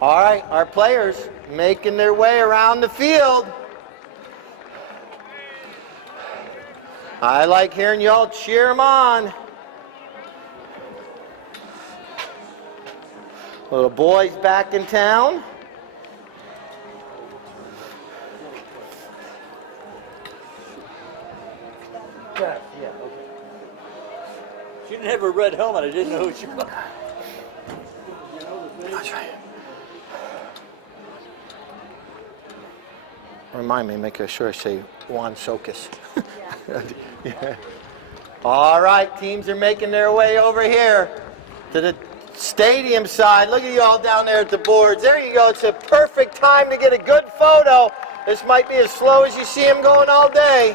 All right, our players making their way around the field. I like hearing y'all cheer them on. Little boys back in town. Yeah, okay. She didn't have a red helmet. I didn't know who she was. That's right. Remind me, make sure I say Juan Socas. Yeah. All right, teams are making their way over here to the stadium side. Look at you all down there at the boards. There you go. It's a perfect time to get a good photo. This might be as slow as you see them going all day.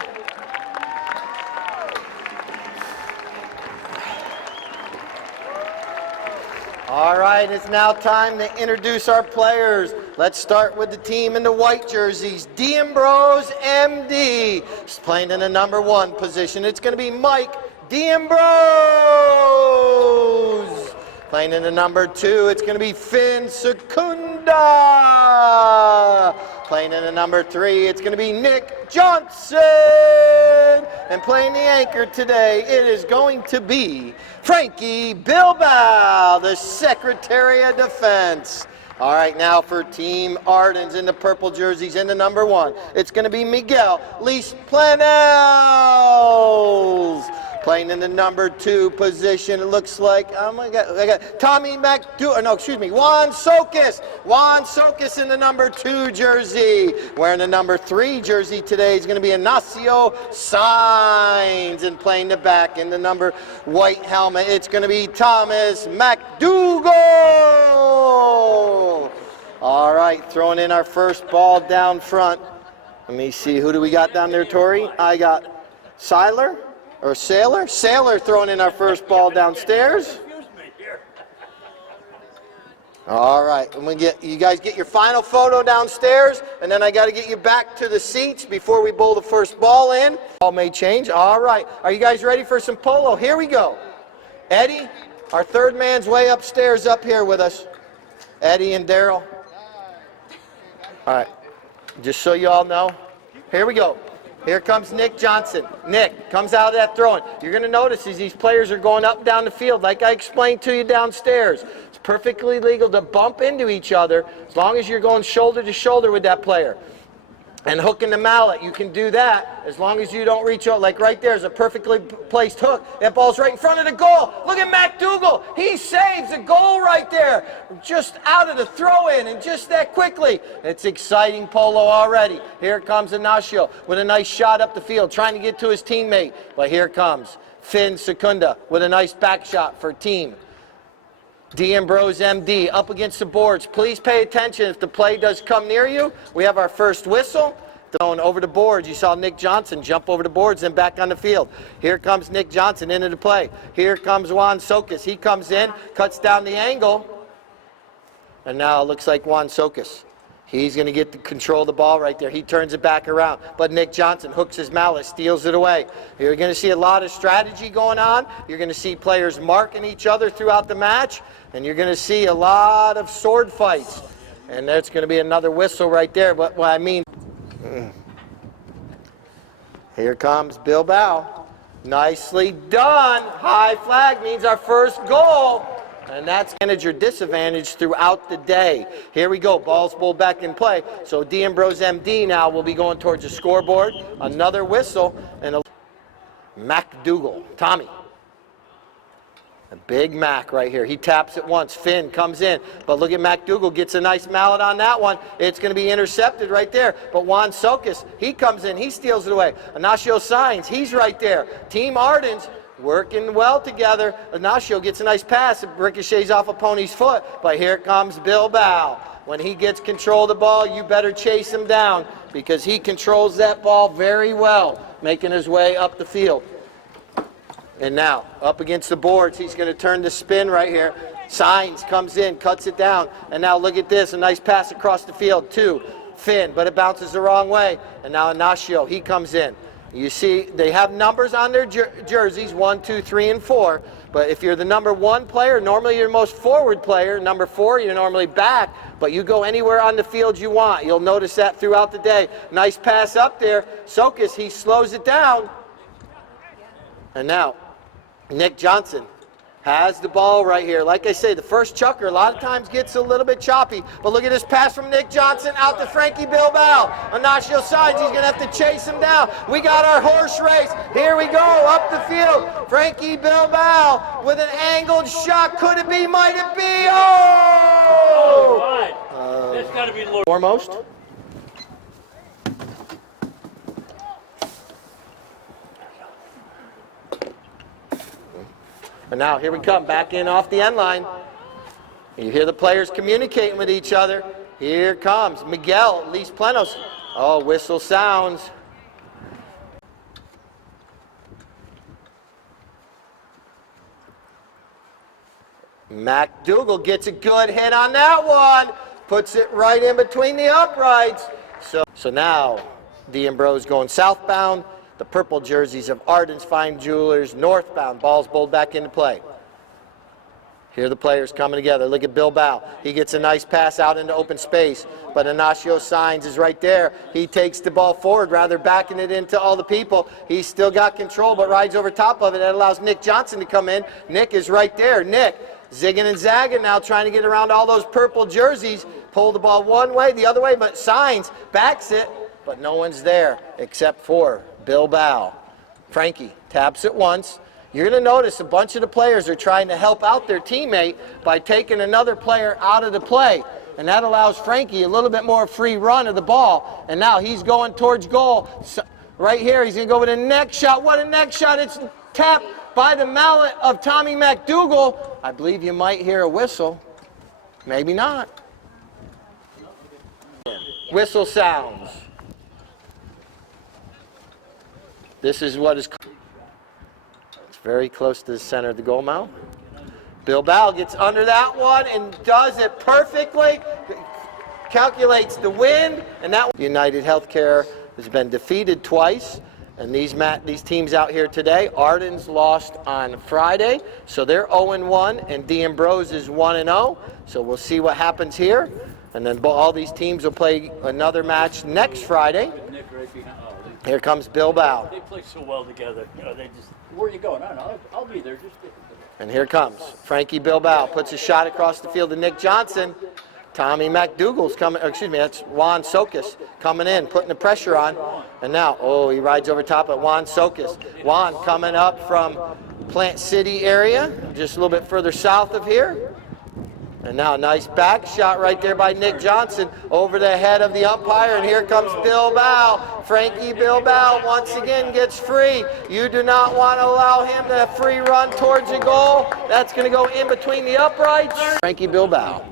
All right, it's now time to introduce our players. Let's start with the team in the white jerseys. D'Ambrose, MD, is playing in the number 1 position. It's going to be Mike D'Ambrose. Playing in the number 2, it's going to be Finn Secunda. Playing in the number 3, it's going to be Nick Johnson. And playing the anchor today, it is going to be Frankie Bilbao, the Secretary of Defense. All right, now for Team Ardens in the purple jerseys in the number 1, it's going to be Miguel Lisplanels. Playing in the number 2 position, it looks like, oh my God, I got Tommy Juan Socas. Juan Socas in the number 2 jersey. Wearing the number 3 jersey today is going to be Ignacio Sainz. And playing the back in the number white helmet, it's going to be Thomas McDougal. All right, throwing in our first ball down front. Let me see, who do we got down there, Tori? I got Sailor throwing in our first ball downstairs. All right, and you guys get your final photo downstairs, and then I got to get you back to the seats before we bowl the first ball in. Ball may change. All right, are you guys ready for some polo? Here we go. Eddie, our third man's way upstairs up here with us. Eddie and Daryl. All right, just so you all know, here we go. Here comes Nick Johnson. Nick comes out of that throwing. You're going to notice as these players are going up and down the field, like I explained to you downstairs, it's perfectly legal to bump into each other as long as you're going shoulder to shoulder with that player. And hooking the mallet, you can do that as long as you don't reach out. Like right there's a perfectly placed hook. That ball's right in front of the goal. Look at McDougal. He saves a goal right there. Just out of the throw-in and just that quickly. It's exciting polo already. Here comes Ignacio with a nice shot up the field, trying to get to his teammate. But here comes Finn Secunda with a nice back shot for team. D'Ambrose, MD, up against the boards. Please pay attention if the play does come near you. We have our first whistle. Thrown over the boards. You saw Nick Johnson jump over the boards and back on the field. Here comes Nick Johnson into the play. Here comes Juan Socas. He comes in, cuts down the angle. And now it looks like Juan Socas. He's going to get to control the ball right there. He turns it back around. But Nick Johnson hooks his mallet, steals it away. You're going to see a lot of strategy going on. You're going to see players marking each other throughout the match. And you're going to see a lot of sword fights. And there's going to be another whistle right there. But what I mean, here comes Bilbao. Nicely done. High flag means our first goal. And that's advantage or disadvantage throughout the day. Here we go. Ball's bowled back in play. So D'Ambrose MD now will be going towards the scoreboard. Another whistle and a McDougal. Tommy. A big Mac right here. He taps it once. Finn comes in. But look at McDougal. Gets a nice mallet on that one. It's going to be intercepted right there. But Juan Socas, he comes in. He steals it away. Ignacio Sainz, he's right there. Team Ardens working well together. Ignacio gets a nice pass. It ricochets off a pony's foot. But here comes Bilbao. When he gets control of the ball, you better chase him down because he controls that ball very well, making his way up the field. And now, up against the boards, he's going to turn the spin right here. Sainz comes in, cuts it down. And now look at this, a nice pass across the field to Finn, but it bounces the wrong way. And now Ignacio, he comes in. You see, they have numbers on their jerseys, 1, 2, 3, and 4. But if you're the number 1 player, normally you're the most forward player. Number 4, you're normally back. But you go anywhere on the field you want. You'll notice that throughout the day. Nice pass up there. Sokas, he slows it down. And now, Nick Johnson has the ball right here. Like I say, the first chucker a lot of times gets a little bit choppy. But look at this pass from Nick Johnson out to Frankie Bilbao. Ignacio Sainz, he's going to have to chase him down. We got our horse race. Here we go, up the field. Frankie Bilbao with an angled shot. Could it be? Might it be? Oh! That's got to be Lord. Foremost. And now here we come, back in off the end line. You hear the players communicating with each other. Here comes Miguel, Luis Plenos. Oh, whistle sounds. McDougal gets a good hit on that one. Puts it right in between the uprights. So now, D'Ambrose going southbound. The purple jerseys of Arden's Fine Jewelers northbound. Ball's bowled back into play. Here are the players coming together. Look at Bilbao. He gets a nice pass out into open space, but Ignacio Sainz is right there. He takes the ball forward, rather backing it into all the people. He's still got control, but rides over top of it. That allows Nick Johnson to come in. Nick is right there. Nick zigging and zagging now, trying to get around all those purple jerseys. Pull the ball one way, the other way, but Sainz backs it, but no one's there except for Bilbao. Frankie taps it once. You're going to notice a bunch of the players are trying to help out their teammate by taking another player out of the play. And that allows Frankie a little bit more free run of the ball. And now he's going towards goal. So right here, he's going to go with a neck shot. What a neck shot. It's tapped by the mallet of Tommy McDougal. I believe you might hear a whistle. Maybe not. Whistle sounds. This is what is... It's very close to the center of the goal mouth. Bilbao gets under that one and does it perfectly. Calculates the wind, and that United Healthcare has been defeated twice. And these teams out here today, Arden's lost on Friday, so they're 0-1, and D'Ambrose is 1-0. So we'll see what happens here. And then all these teams will play another match next Friday. Here comes Bilbao. They play so well together. You know, they just, where are you going? No, I'll be there. Just and here comes Frankie Bilbao. Puts a shot across the field to Nick Johnson. Tommy McDougal's coming, excuse me, that's Juan Sokas coming in, putting the pressure on. And now, oh, he rides over top of Juan Sokas. Juan coming up from Plant City area, just a little bit further south of here. And now a nice back shot right there by Nick Johnson over the head of the umpire. And here comes Bilbao. Frankie Bilbao once again gets free. You do not want to allow him to free run towards the goal. That's going to go in between the uprights. Frankie Bilbao.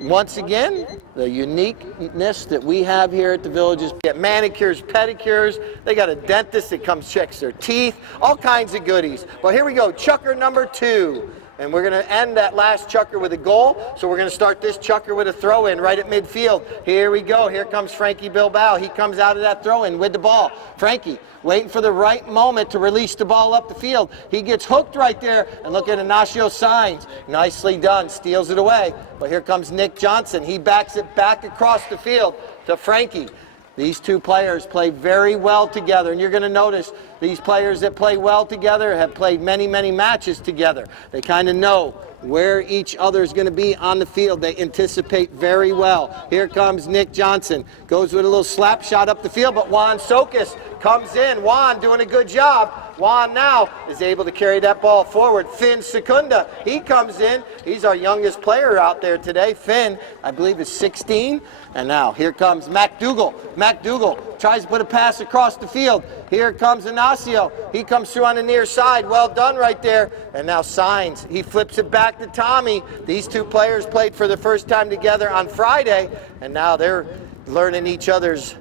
Once again, the uniqueness that we have here at the Village is get manicures, pedicures. They got a dentist that comes checks their teeth, all kinds of goodies. But here we go, chucker number 2. And we're going to end that last chucker with a goal. So we're going to start this chucker with a throw-in right at midfield. Here we go. Here comes Frankie Bilbao. He comes out of that throw-in with the ball. Frankie waiting for the right moment to release the ball up the field. He gets hooked right there. And look at Ignacio Sainz. Nicely done. Steals it away. But here comes Nick Johnson. He backs it back across the field to Frankie. These two players play very well together, and you're going to notice these players that play well together have played many, many matches together. They kind of know where each other is going to be on the field. They anticipate very well. Here comes Nick Johnson. Goes with a little slap shot up the field, but Juan Sokas comes in. Juan doing a good job. Juan now is able to carry that ball forward. Finn Secunda, he comes in. He's our youngest player out there today. Finn, I believe, is 16. And now here comes McDougal. McDougal tries to put a pass across the field. Here comes Ignacio. He comes through on the near side. Well done right there. And now Sainz. He flips it back to Tommy. These two players played for the first time together on Friday. And now they're learning each other's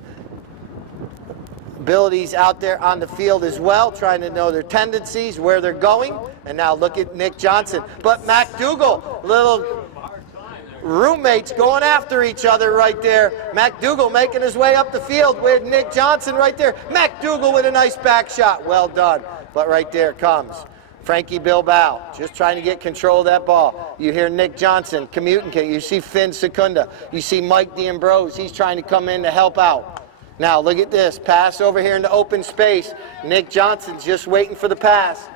abilities out there on the field as well, trying to know their tendencies, where they're going. And now look at Nick Johnson. But McDougal, little roommates going after each other right there. McDougal making his way up the field with Nick Johnson right there. McDougal with a nice back shot. Well done. But right there comes Frankie Bilbao, just trying to get control of that ball. You hear Nick Johnson commuting. You see Finn Secunda. You see Mike D'Ambrose. He's trying to come in to help out. Now look at this. Pass over here into open space. Nick Johnson's just waiting for the pass.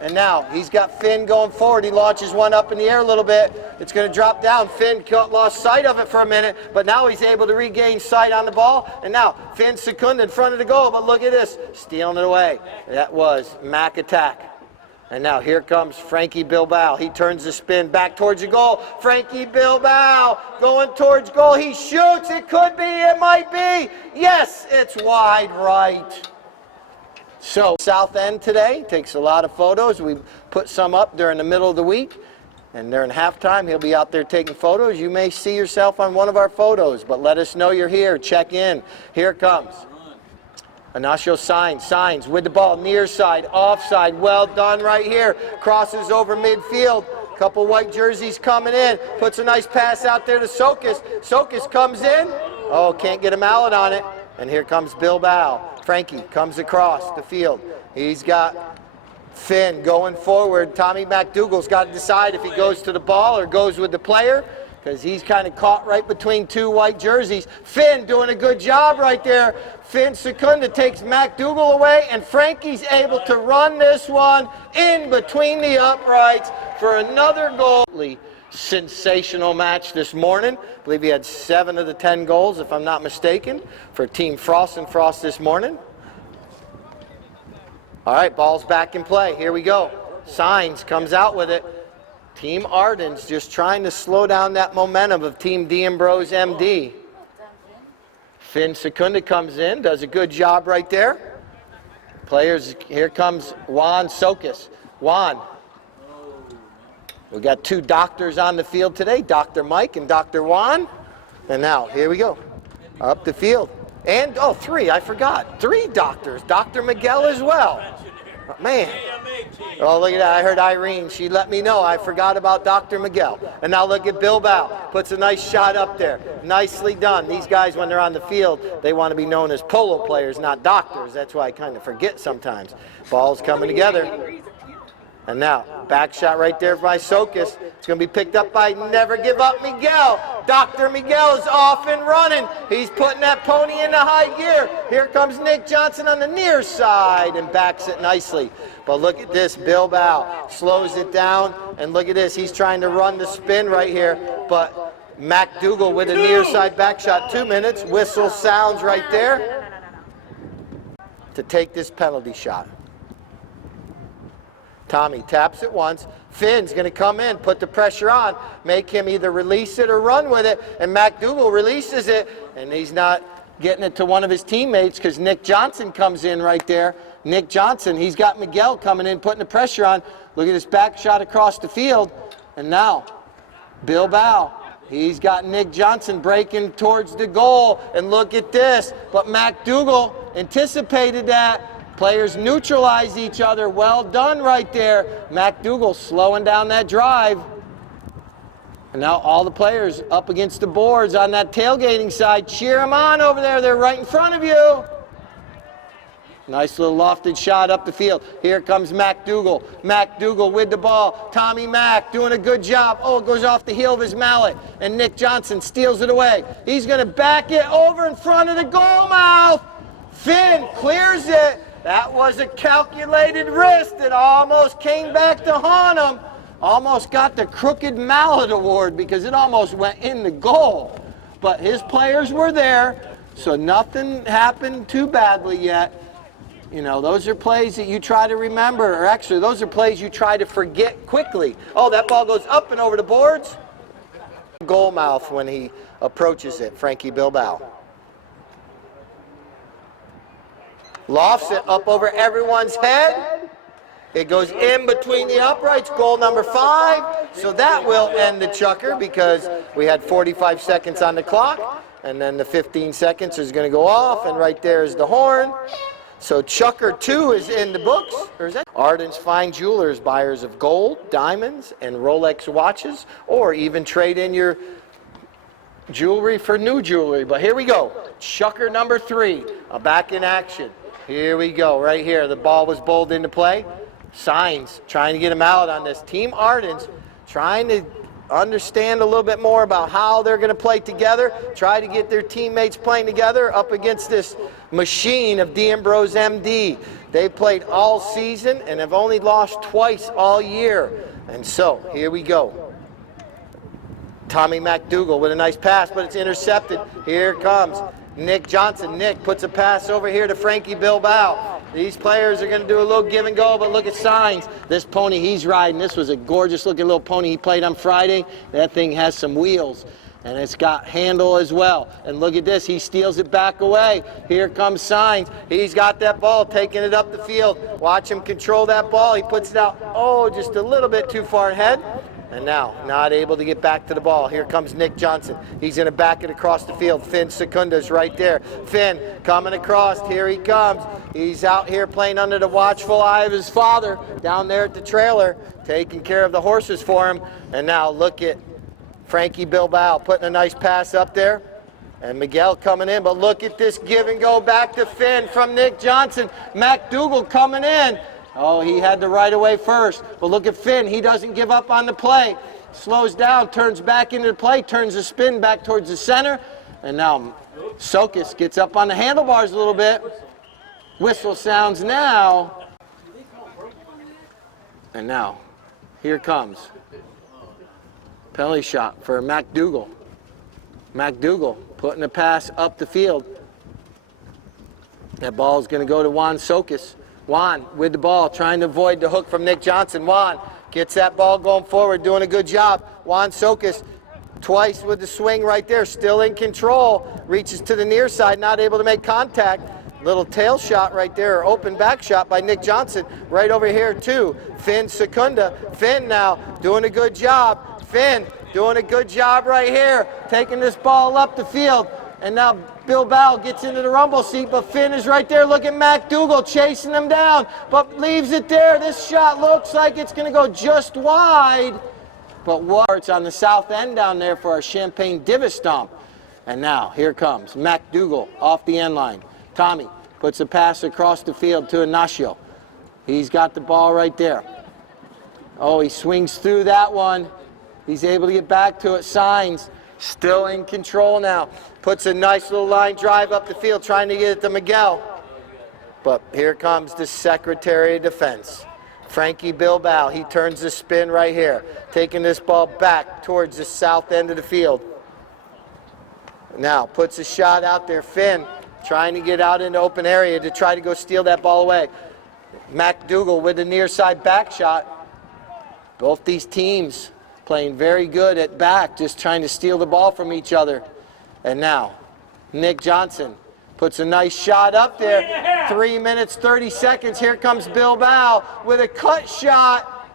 And now he's got Finn going forward. He launches one up in the air a little bit. It's going to drop down. Finn lost sight of it for a minute, but now he's able to regain sight on the ball. And now Finn Secunda in front of the goal, but look at this. Stealing it away. That was Mac attack. And now here comes Frankie Bilbao. He turns the spin back towards the goal. Frankie Bilbao going towards goal. He shoots. It could be. It might be. Yes, it's wide right. So South End today takes a lot of photos. We put some up during the middle of the week. And during halftime, he'll be out there taking photos. You may see yourself on one of our photos, but let us know you're here. Check in. Here it comes. Ignacio Signs with the ball, near side, offside, well done right here. Crosses over midfield, couple white jerseys coming in, puts a nice pass out there to Sokas. Sokas comes in, oh, can't get a mallet on it. And here comes Bilbao. Frankie comes across the field. He's got Finn going forward. Tommy McDougal's got to decide if he goes to the ball or goes with the player, because he's kind of caught right between two white jerseys. Finn doing a good job right there. Finn Secunda takes McDougal away, and Frankie's able to run this one in between the uprights for another goal. Sensational match this morning. I believe he had 7 of the 10 goals, if I'm not mistaken, for Team Frost and Frost this morning. All right, ball's back in play. Here we go. Signs comes out with it. Team Arden's just trying to slow down that momentum of Team D'Ambrose MD. Finn Secunda comes in, does a good job right there. Players, here comes Juan Sokas. Juan. We got 2 doctors on the field today, Dr. Mike and Dr. Juan. And now, here we go, up the field. And, 3, I forgot. 3 doctors, Dr. Miguel as well. Man. Oh, look at that. I heard Irene. She let me know. I forgot about Dr. Miguel. And now look at Bilbao. Puts a nice shot up there. Nicely done. These guys, when they're on the field, they want to be known as polo players, not doctors. That's why I kind of forget sometimes. Ball's coming together. And now, back shot right there by Sokas. It's going to be picked up by Never Give Up Miguel. Dr. Miguel is off and running. He's putting that pony into high gear. Here comes Nick Johnson on the near side and backs it nicely. But look at this, Bilbao slows it down. And look at this, he's trying to run the spin right here. But McDougal with a near side back shot, 2 minutes. Whistle sounds right there to take this penalty shot. Tommy taps it once. Finn's going to come in, put the pressure on, make him either release it or run with it. And McDougal releases it, and he's not getting it to one of his teammates because Nick Johnson comes in right there. Nick Johnson, he's got Miguel coming in, putting the pressure on. Look at this back shot across the field. And now, Bilbao. He's got Nick Johnson breaking towards the goal. And look at this. But McDougal anticipated that. Players neutralize each other. Well done right there. McDougal slowing down that drive. And now all the players up against the boards on that tailgating side. Cheer them on over there. They're right in front of you. Nice little lofted shot up the field. Here comes McDougal. McDougal with the ball. Tommy Mack doing a good job. Oh, it goes off the heel of his mallet. And Nick Johnson steals it away. He's going to back it over in front of the goal mouth. Finn clears it. That was a calculated risk that almost came back to haunt him. Almost got the Crooked Mallet Award because it almost went in the goal. But his players were there, so nothing happened too badly yet. You know, those are plays that you try to remember, or actually those are plays you try to forget quickly. Oh, that ball goes up and over the boards. Goal mouth when he approaches it, Frankie Bilbao. Lofts it up over everyone's head. It goes in between the uprights, goal number 5. So that will end the chukker because we had 45 seconds on the clock. And then the 15 seconds is going to go off, and right there is the horn. So chukker 2 is in the books. Or is that? Arden's Fine Jewelers, buyers of gold, diamonds, and Rolex watches, or even trade in your jewelry for new jewelry. But here we go. Chucker number 3, back in action. Here we go, right here. The ball was bowled into play. Signs trying to get him out on this. Team Ardens trying to understand a little bit more about how they're going to play together, try to get their teammates playing together up against this machine of D'Ambrose MD. They've played all season and have only lost twice all year. And so, here we go. Tommy McDougal with a nice pass, but it's intercepted. Here comes Nick Johnson. Nick puts a pass over here to Frankie Bilbao. These players are going to do a little give and go, but look at Signs. This pony he's riding, this was a gorgeous looking little pony he played on Friday. That thing has some wheels, and it's got handle as well. And look at this, he steals it back away. Here comes Signs. He's got that ball, taking it up the field. Watch him control that ball. He puts it out, oh, just a little bit too far ahead. And now, not able to get back to the ball. Here comes Nick Johnson. He's going to back it across the field. Finn Secunda's right there. Finn coming across. Here he comes. He's out here playing under the watchful eye of his father down there at the trailer, taking care of the horses for him. And now look at Frankie Bilbao putting a nice pass up there. And Miguel coming in. But look at this give and go back to Finn from Nick Johnson. McDougal coming in. Oh, he had the right away first. But look at Finn. He doesn't give up on the play. Slows down, turns back into the play, turns the spin back towards the center. And now Sokas gets up on the handlebars a little bit. Whistle sounds now. And now, here comes penalty shot for McDougal. McDougal putting a pass up the field. That ball is going to go to Juan Sokas. Juan with the ball, trying to avoid the hook from Nick Johnson. Juan gets that ball going forward, doing a good job. Juan Sokas twice with the swing right there, still in control. Reaches to the near side, not able to make contact. Little tail shot right there, or open back shot by Nick Johnson. Right over here too, Finn Secunda. Finn now doing a good job. Finn doing a good job right here, taking this ball up the field. And now Bilbao gets into the rumble seat, but Finn is right there. Look at McDougal chasing him down, but leaves it there. This shot looks like it's going to go just wide. But it's on the south end down there for our Champagne Divot Stomp. And now, here comes McDougal off the end line. Tommy puts a pass across the field to Ignacio. He's got the ball right there. Oh, he swings through that one. He's able to get back to it. Signs. Still in control now. Puts a nice little line drive up the field, trying to get it to Miguel. But here comes the Secretary of Defense, Frankie Bilbao. He turns the spin right here, taking this ball back towards the south end of the field. Now puts a shot out there. Finn trying to get out into open area to try to go steal that ball away. McDougal with the near side back shot. Both these teams playing very good at back, just trying to steal the ball from each other. And now, Nick Johnson puts a nice shot up there. 3 minutes, 30 seconds. Here comes Bilbao with a cut shot.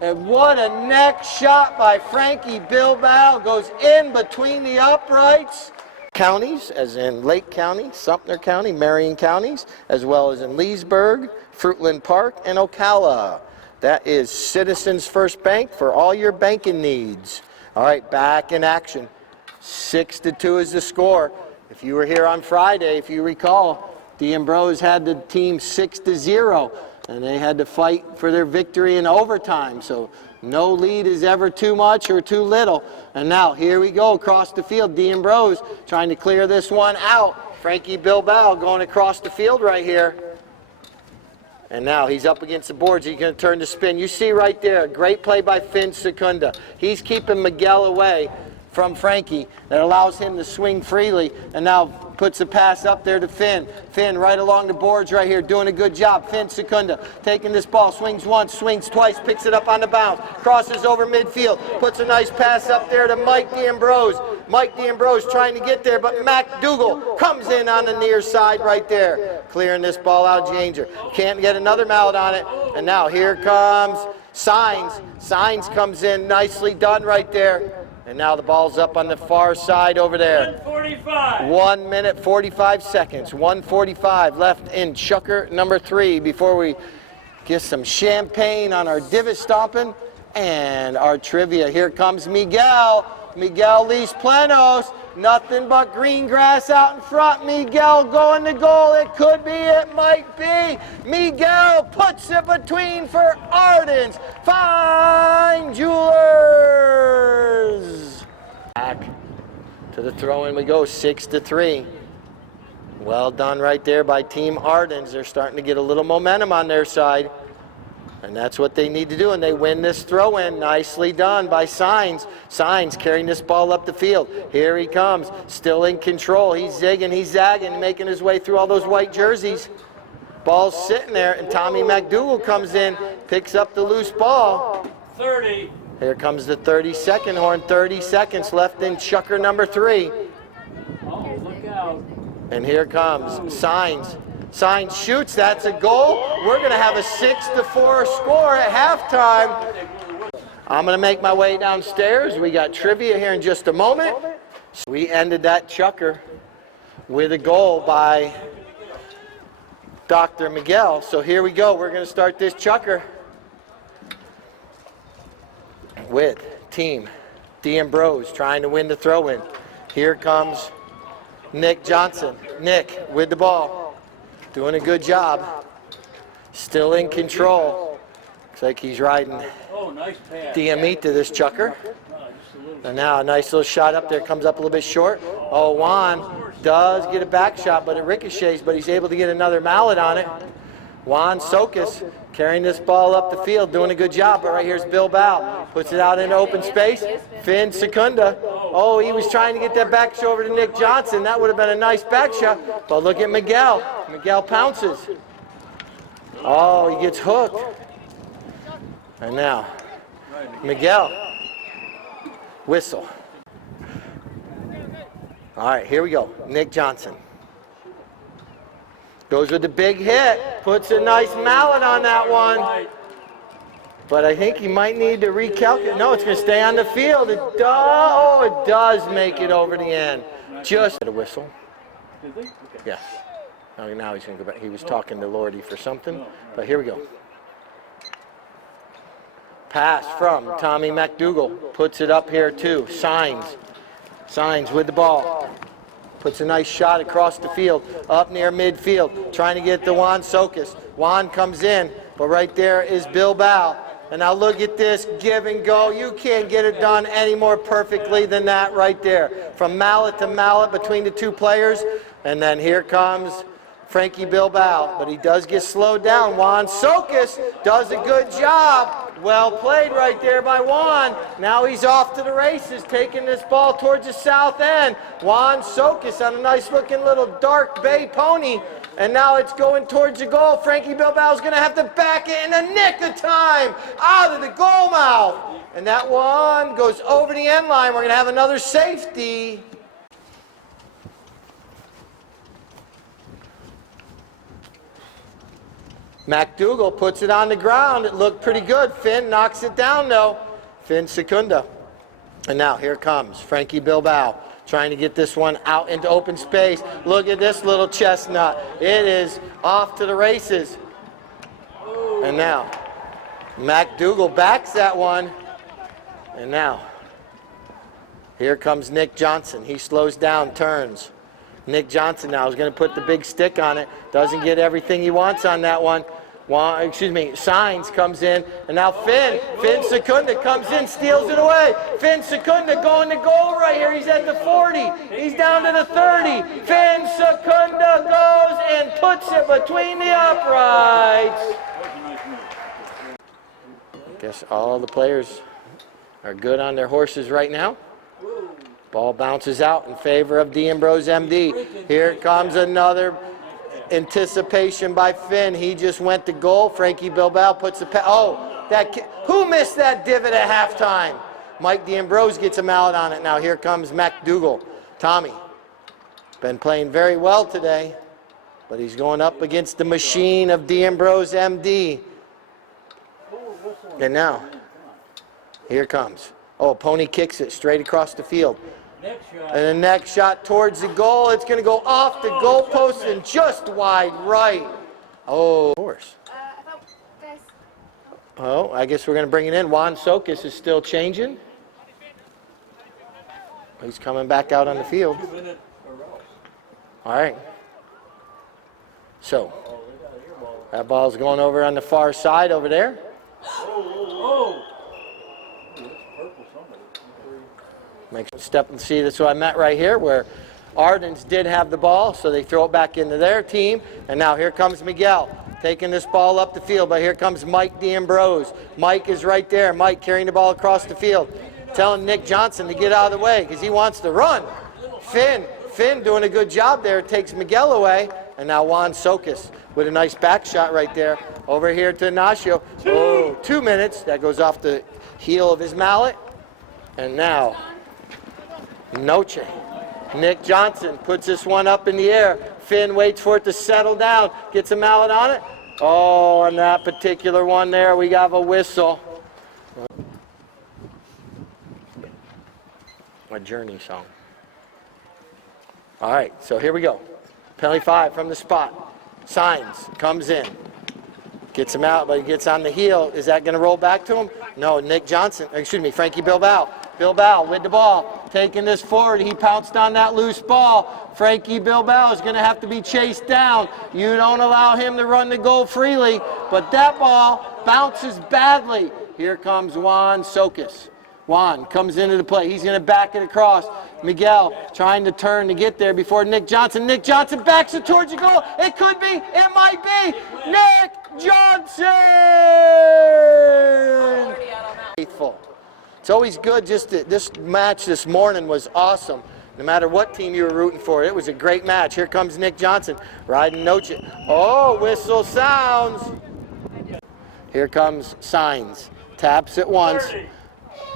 And what a neck shot by Frankie Bilbao. Goes in between the uprights. Counties, as in Lake County, Sumter County, Marion counties, as well as in Leesburg, Fruitland Park, and Ocala. That is Citizens First Bank for all your banking needs. All right, back in action. 6-2 is the score. If you were here on Friday, if you recall, D'Ambrose had the team 6-0, and they had to fight for their victory in overtime. So no lead is ever too much or too little. And now here we go across the field. D'Ambrose trying to clear this one out. Frankie Bilbao going across the field right here. And now he's up against the boards. He's going to turn the spin. You see right there, great play by Finn Secunda. He's keeping Miguel away from Frankie. That allows him to swing freely. And now puts a pass up there to Finn. Finn right along the boards right here, doing a good job. Finn Secunda taking this ball, swings once, swings twice, picks it up on the bounce, crosses over midfield, puts a nice pass up there to Mike D'Ambrose. Mike D'Ambrose trying to get there, but McDougal comes in on the near side right there, clearing this ball out. Danger. Can't get another mallet on it. And now here comes Signs. Signs comes in, nicely done right there. And now the ball's up on the far side over there. 1:45. 1 minute, 45 seconds. 1:45 left in Chucker number 3 before we get some champagne on our divot stomping and our trivia. Here comes Miguel Miguel Lis Plenos. Nothing but green grass out in front. Miguel going to goal. It could be, it might be. Miguel puts it between for Arden's Fine Jewelers. Back to the throw-in we go, 6-3. Well done right there by Team Ardens. They're starting to get a little momentum on their side. And that's what they need to do, and they win this throw-in. Nicely done by Signs. Signs carrying this ball up the field. Here he comes, still in control. He's zigging, he's zagging, making his way through all those white jerseys. Ball's sitting there, and Tommy McDougal comes in, picks up the loose ball. 30. Here comes the 30-second horn. 30 seconds left in chucker number 3. Oh, look out. And here comes Signs. Signs shoots, that's a goal. We're gonna have a 6-4 score at halftime. I'm gonna make my way downstairs. We got trivia here in just a moment. We ended that chucker with a goal by Dr. Miguel. So here we go, we're gonna start this chucker with Team D'Ambrose trying to win the throw-in. Here comes Nick Johnson. Nick with the ball. Doing a good job. Still in control. Looks like he's riding Diamita, this chucker. And now a nice little shot up there. Comes up a little bit short. Oh, Juan does get a back shot, but it ricochets, but he's able to get another mallet on it. Juan Sokas carrying this ball up the field, doing a good job. But right here's Bilbao. Puts it out into open space. Finn Secunda. Oh, he was trying to get that back shot over to Nick Johnson. That would have been a nice back shot. But look at Miguel. Miguel pounces. Oh, he gets hooked. And now, Miguel. Whistle. All right, here we go. Nick Johnson. Goes with the big hit. Puts a nice mallet on that one. But I think he might need to recalculate. No, it's going to stay on the field. It does. Oh, it does make it over the end. Just a whistle. Yeah. Now he's going to go back. He was talking to Lordy for something. But here we go. Pass from Tommy McDougal. Puts it up here too. Signs. Signs with the ball. Puts a nice shot across the field. Up near midfield. Trying to get to Juan Sokas. Juan comes in. But right there is Bilbao. And now look at this give and go. You can't get it done any more perfectly than that right there. From mallet to mallet between the two players. And then here comes Frankie Bilbao. But he does get slowed down. Juan Sokas does a good job. Well played right there by Juan. Now he's off to the races, taking this ball towards the south end. Juan Sokas on a nice looking little dark bay pony. And now it's going towards the goal. Frankie Bilbao's going to have to back it in the nick of time out of the goal mouth. And that one goes over the end line. We're going to have another safety. McDougal puts it on the ground. It looked pretty good. Finn knocks it down though. Finn Secunda. And now here comes Frankie Bilbao. Trying to get this one out into open space. Look at this little chestnut. It is off to the races. And now, McDougal backs that one. And now, here comes Nick Johnson. He slows down, turns. Nick Johnson now is going to put the big stick on it. Doesn't get everything he wants on that one. Signs comes in, and now Finn Secunda comes in, steals it away. Finn Secunda going to goal right here. He's at the 40. He's down to the 30. Finn Secunda goes and puts it between the uprights. Guess all the players are good on their horses right now. Ball bounces out in favor of D'Ambrose MD. Here comes another anticipation by Finn. He just went to goal. Frankie Bilbao puts the who missed that divot at halftime? Mike D'Ambrose gets a mallet on it. Now here comes McDougal. Tommy, been playing very well today, but he's going up against the machine of D'Ambrose MD. And now, here comes. Oh, Pony kicks it straight across the field. And the next shot towards the goal. It's going to go off the goalpost and just wide right. Oh, of course. Oh, I guess we're going to bring it in. Juan Sokas is still changing. He's coming back out on the field. All right. So, that ball's going over on the far side over there. Make a step and see, that's what I meant right here, where Ardens did have the ball, so they throw it back into their team. And now here comes Miguel, taking this ball up the field, but here comes Mike D'Ambrose. Mike is right there. Mike carrying the ball across the field, telling Nick Johnson to get out of the way because he wants to run. Finn doing a good job there, takes Miguel away. And now Juan Sokas with a nice back shot right there. Over here to Ignacio. Oh, 2 minutes. That goes off the heel of his mallet. And now, Noche. Nick Johnson puts this one up in the air. Finn waits for it to settle down. Gets a mallet on it. Oh, on that particular one there, we got a whistle. A Journey song. All right, so here we go. Penalty 5 from the spot. Signs, comes in. Gets him out, but he gets on the heel. Is that going to roll back to him? No, Frankie Bilbao. Bilbao with the ball, taking this forward. He pounced on that loose ball. Frankie Bilbao is going to have to be chased down. You don't allow him to run the goal freely, but that ball bounces badly. Here comes Juan Sokas. Juan comes into the play. He's going to back it across. Miguel trying to turn to get there before Nick Johnson. Nick Johnson backs it towards the goal. It could be. It might be. Nick Johnson! Faithful. It's always good just to, this match this morning was awesome. No matter what team you were rooting for, it was a great match. Here comes Nick Johnson riding Noche. Oh, whistle sounds. Here comes Signs. Taps it once.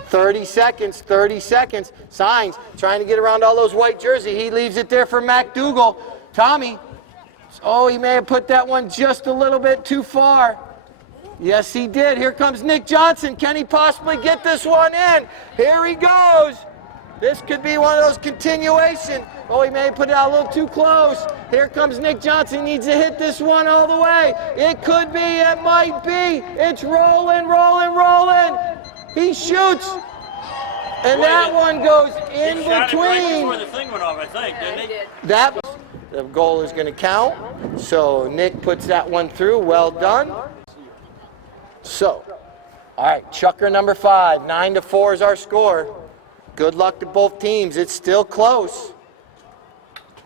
30 seconds. Signs trying to get around all those white jerseys. He leaves it there for MacDougall. Tommy. Oh, he may have put that one just a little bit too far. Yes, he did. Here comes Nick Johnson. Can he possibly get this one in? Here he goes. This could be one of those continuation. Oh, he may have put it out a little too close. Here comes Nick Johnson. He needs to hit this one all the way. It could be. It might be. It's rolling. He shoots. And that one goes in between. Right before the thing went off, I think, didn't he? The goal is going to count. So Nick puts that one through. Well done. So, all right, chucker number 5. 9-4 is our score. Good luck to both teams. It's still close.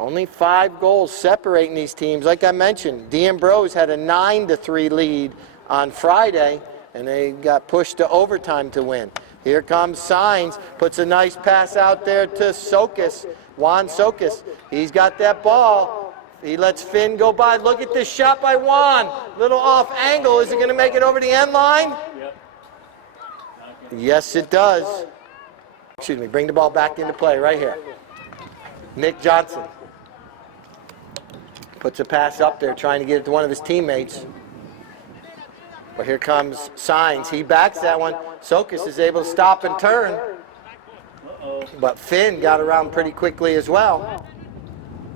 Only 5 goals separating these teams. Like I mentioned, D'Ambrose had a 9-3 lead on Friday, and they got pushed to overtime to win. Here comes Signs, puts a nice pass out there to Sokas, Juan Sokas. He's got that ball. He lets Finn go by. Look at this shot by Juan. Little off angle. Is it going to make it over the end line? Yep. Yes, it does. Excuse me, bring the ball back into play right here. Nick Johnson puts a pass up there trying to get it to one of his teammates. But here comes Signs. He backs that one. Sokas is able to stop and turn. But Finn got around pretty quickly as well.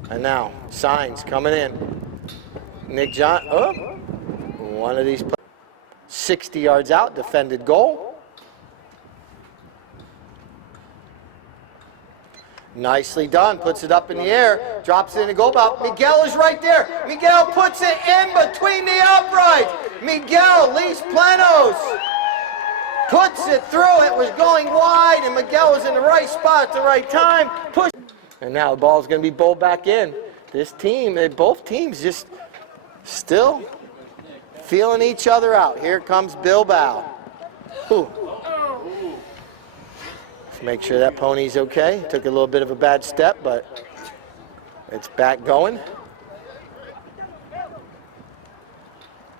And now Signs coming in. Nick Johnson. Oh, one of these 60 yards out, defended goal. Nicely done. Puts it up in the air. Drops it in the goal box. Miguel is right there. Miguel puts it in between the uprights. Miguel Luis Planos puts it through. It was going wide, and Miguel was in the right spot at the right time. Push. And now the ball's going to be bowled back in. This team, both teams just still feeling each other out. Here comes Bilbao. Ooh. Let's make sure that pony's okay. Took a little bit of a bad step, but it's back going.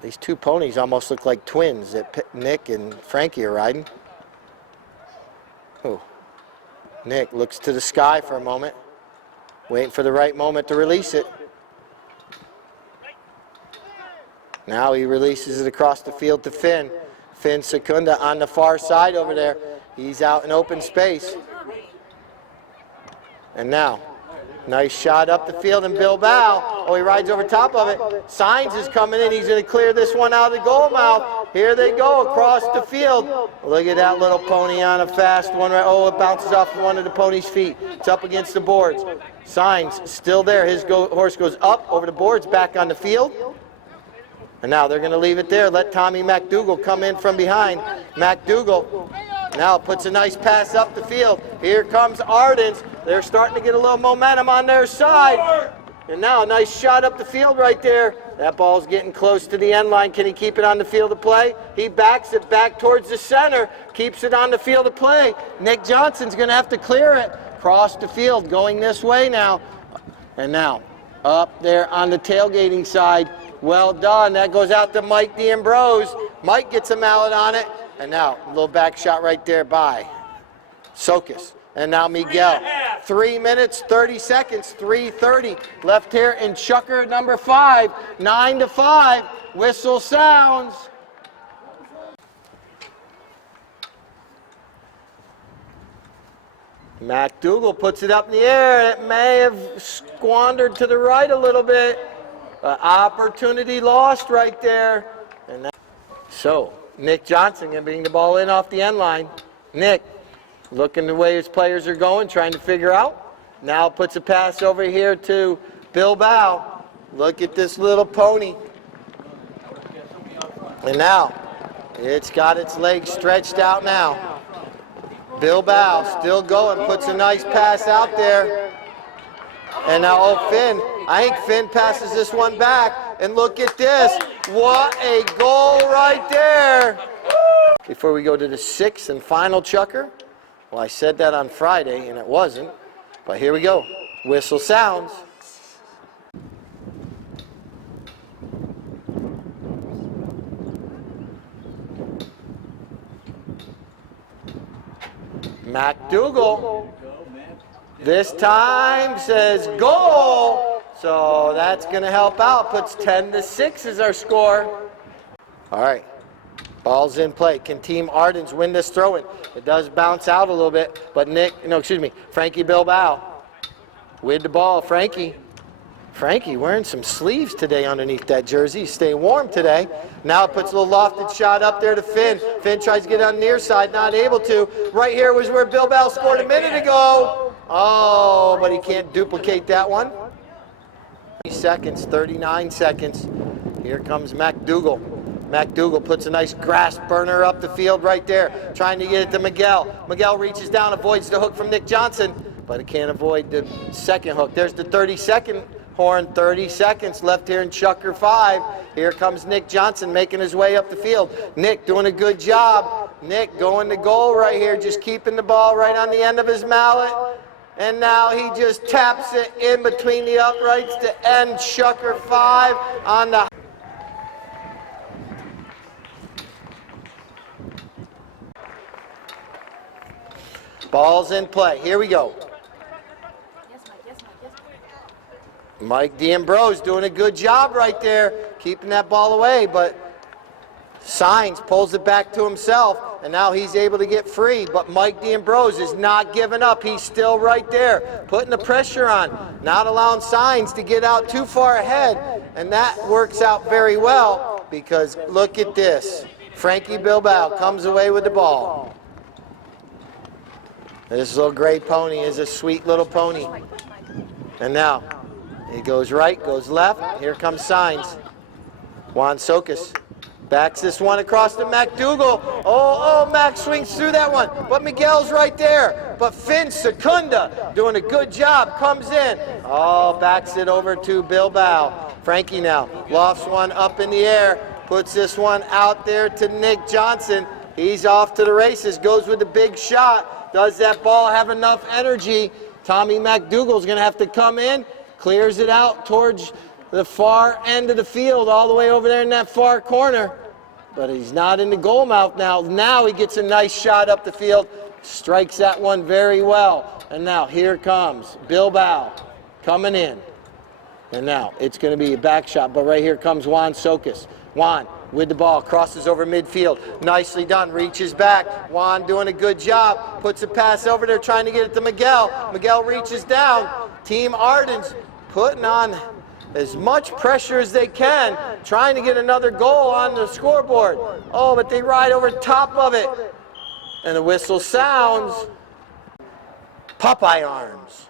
These two ponies almost look like twins that Nick and Frankie are riding. Ooh. Nick looks to the sky for a moment, waiting for the right moment to release it. Now he releases it across the field to Finn. Finn Secunda on the far side over there. He's out in open space. And now, nice shot up the field, and Bilbao. Oh, he rides over top of it. Signs is coming in. He's going to clear this one out of the goal mouth. Here they go across the field. Look at that little pony on a fast one. Right. Oh, it bounces off one of the pony's feet. It's up against the boards. Signs still there. His horse goes up over the boards, back on the field. And now they're going to leave it there. Let Tommy McDougal come in from behind. McDougal now puts a nice pass up the field. Here comes Ardens. They're starting to get a little momentum on their side. And now a nice shot up the field right there. That ball's getting close to the end line. Can he keep it on the field of play? He backs it back towards the center. Keeps it on the field of play. Nick Johnson's going to have to clear it. Cross the field, going this way now. And now, up there on the tailgating side. Well done. That goes out to Mike D'Ambrose. Mike gets a mallet on it. And now, a little back shot right there by Sokas. And now Miguel. 3 minutes, 30 seconds, 3:30 left here in Chucker number 5. 9-5. Whistle sounds. McDougal puts it up in the air. It may have squandered to the right a little bit. Opportunity lost right there. And so, Nick Johnson going to bring the ball in off the end line. Nick, looking the way his players are going, trying to figure out. Now puts a pass over here to Bilbao. Look at this little pony. And now, it's got its legs stretched out now. Bilbao still going, puts a nice pass out there. And now, oh, Finn. I think Finn passes this one back. And look at this. What a goal right there. Before we go to the 6th and final Chucker. Well, I said that on Friday, and it wasn't. But here we go. Whistle sounds. McDougal this time says goal. So that's going to help out. Puts 10-6 as our score. All right. Ball's in play. Can Team Ardens win this throw-in? It does bounce out a little bit, but Frankie Bilbao with the ball. Frankie wearing some sleeves today underneath that jersey. He's staying warm today. Now it puts a little lofted shot up there to Finn. Finn tries to get on the near side, not able to. Right here was where Bilbao scored a minute ago. Oh, but he can't duplicate that one. 39 seconds. Here comes McDougal. McDougal puts a nice grass burner up the field right there, trying to get it to Miguel. Miguel reaches down, avoids the hook from Nick Johnson, but it can't avoid the second hook. There's the 30-second horn, 30 seconds left here in Chucker 5. Here comes Nick Johnson making his way up the field. Nick doing a good job. Nick going to goal right here, just keeping the ball right on the end of his mallet. And now he just taps it in between the uprights to end Chucker 5 on the... Ball's in play. Here we go. Mike D'Ambrose doing a good job right there, keeping that ball away, but Signs pulls it back to himself, and now he's able to get free, but Mike D'Ambrose is not giving up. He's still right there, putting the pressure on, not allowing Signs to get out too far ahead, and that works out very well because look at this. Frankie Bilbao comes away with the ball. This little gray pony is a sweet little pony. And now, he goes right, goes left. Here comes Signs. Juan Sokas backs this one across to McDougal. Oh, Mac swings through that one. But Miguel's right there. But Finn Secunda doing a good job, comes in. Oh, backs it over to Bilbao. Frankie now lofts one up in the air. Puts this one out there to Nick Johnson. He's off to the races, goes with a big shot. Does that ball have enough energy? Tommy McDougal's going to have to come in, clears it out towards the far end of the field, all the way over there in that far corner. But he's not in the goal mouth now. Now he gets a nice shot up the field, strikes that one very well. And now here comes Bilbao coming in. And now it's going to be a back shot, but right here comes Juan Sokas. Juan with the ball, crosses over midfield. Nicely done, reaches back. Juan doing a good job. Puts a pass over there, trying to get it to Miguel. Miguel reaches down. Team Ardens putting on as much pressure as they can, trying to get another goal on the scoreboard. Oh, but they ride over top of it. And the whistle sounds. Popeye arms.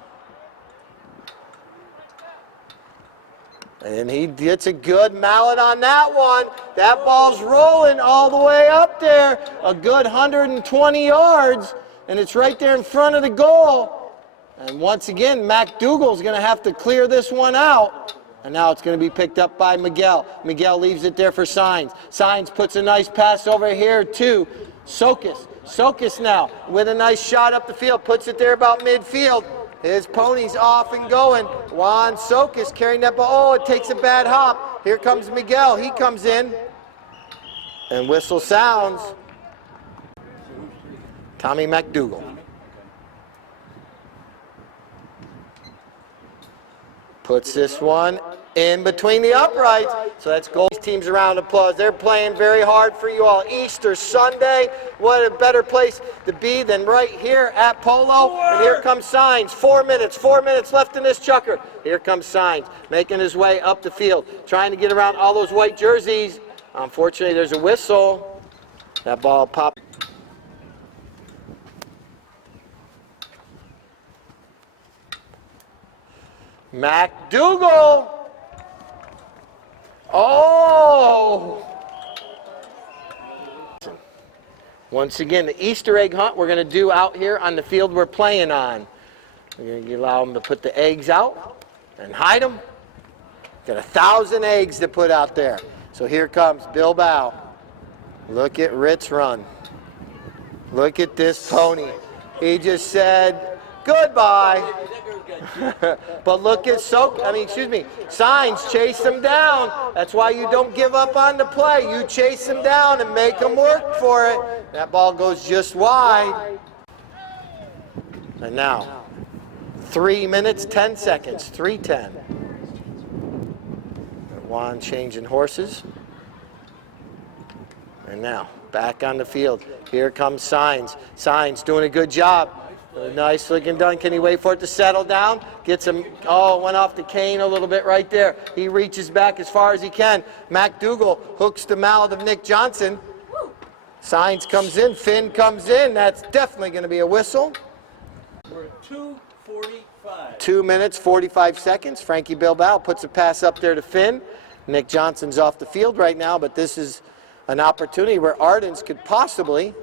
And he gets a good mallet on that one. That ball's rolling all the way up there. A good 120 yards. And it's right there in front of the goal. And once again, McDougal's going to have to clear this one out. And now it's going to be picked up by Miguel. Miguel leaves it there for Signs. Signs puts a nice pass over here to Sokas. Sokas now with a nice shot up the field. Puts it there about midfield. His pony's off and going. Juan Sokas carrying that ball. Oh, it takes a bad hop. Here comes Miguel. He comes in. And whistle sounds. Tommy McDougal. Puts this one in between the uprights. So that's goal. Teams around applause. They're playing very hard for you all. Easter Sunday. What a better place to be than right here at Polo. And here comes Signs. 4 minutes left in this chucker. Here comes Signs, making his way up the field, trying to get around all those white jerseys. Unfortunately, there's a whistle. That ball popped. McDougal. Oh! Once again, the Easter egg hunt we're going to do out here on the field we're playing on. We're going to allow them to put the eggs out and hide them. Got 1,000 eggs to put out there. So here comes Bilbao. Look at Ritz run. Look at this pony. He just said goodbye. But look at Signs chase them down. That's why you don't give up on the play. You chase them down and make them work for it. That ball goes just wide. And now, 3 minutes, 10 seconds, 3:10. Juan changing horses. And now, back on the field. Here comes Signs. Signs doing a good job. Nice looking done. Can he wait for it to settle down? Gets him. Oh, went off the cane a little bit right there. He reaches back as far as he can. McDougal hooks the mallet of Nick Johnson. Signs comes in. Finn comes in. That's definitely going to be a whistle. We're at 2:45. 2 minutes, 45 seconds. Frankie Bilbao puts a pass up there to Finn. Nick Johnson's off the field right now, but this is an opportunity where Ardens could possibly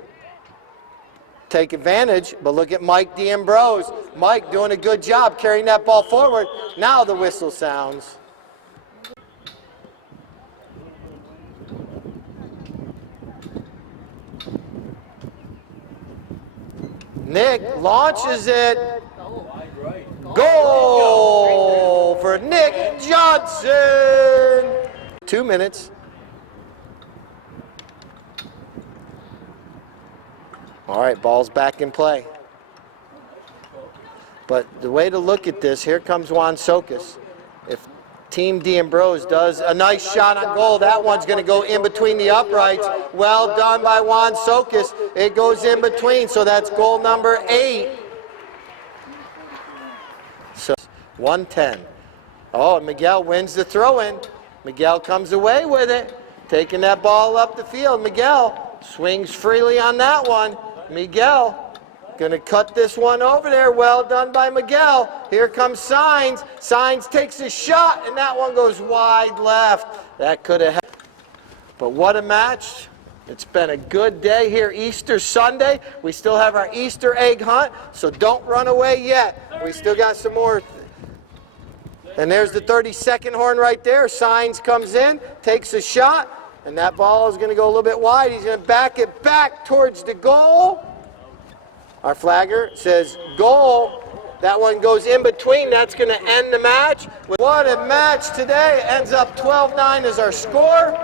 take advantage. But look at Mike D'Ambrose. Mike doing a good job carrying that ball forward. Now the whistle sounds. Nick launches it. Goal for Nick Johnson. 2 minutes. All right, ball's back in play. But the way to look at this, here comes Juan Sokas. If Team D'Ambrose does a nice shot on goal, that one's going to go in between the uprights. Well done by Juan Sokas. It goes in between, so that's goal number 8. So 110. Oh, and Miguel wins the throw-in. Miguel comes away with it, taking that ball up the field. Miguel swings freely on that one. Miguel gonna cut this one over there. Well done by Miguel. Here comes Signs. Signs takes a shot, and that one goes wide left. That could have happened. But what a match. It's been a good day here, Easter Sunday. We still have our Easter egg hunt, so don't run away yet. We still got some more. And there's the 30-second horn right there. Signs comes in, takes a shot, and that ball is going to go a little bit wide. He's going to back it back towards the goal. Our flagger says goal. That one goes in between. That's going to end the match. What a match today. Ends up 12-9 is our score.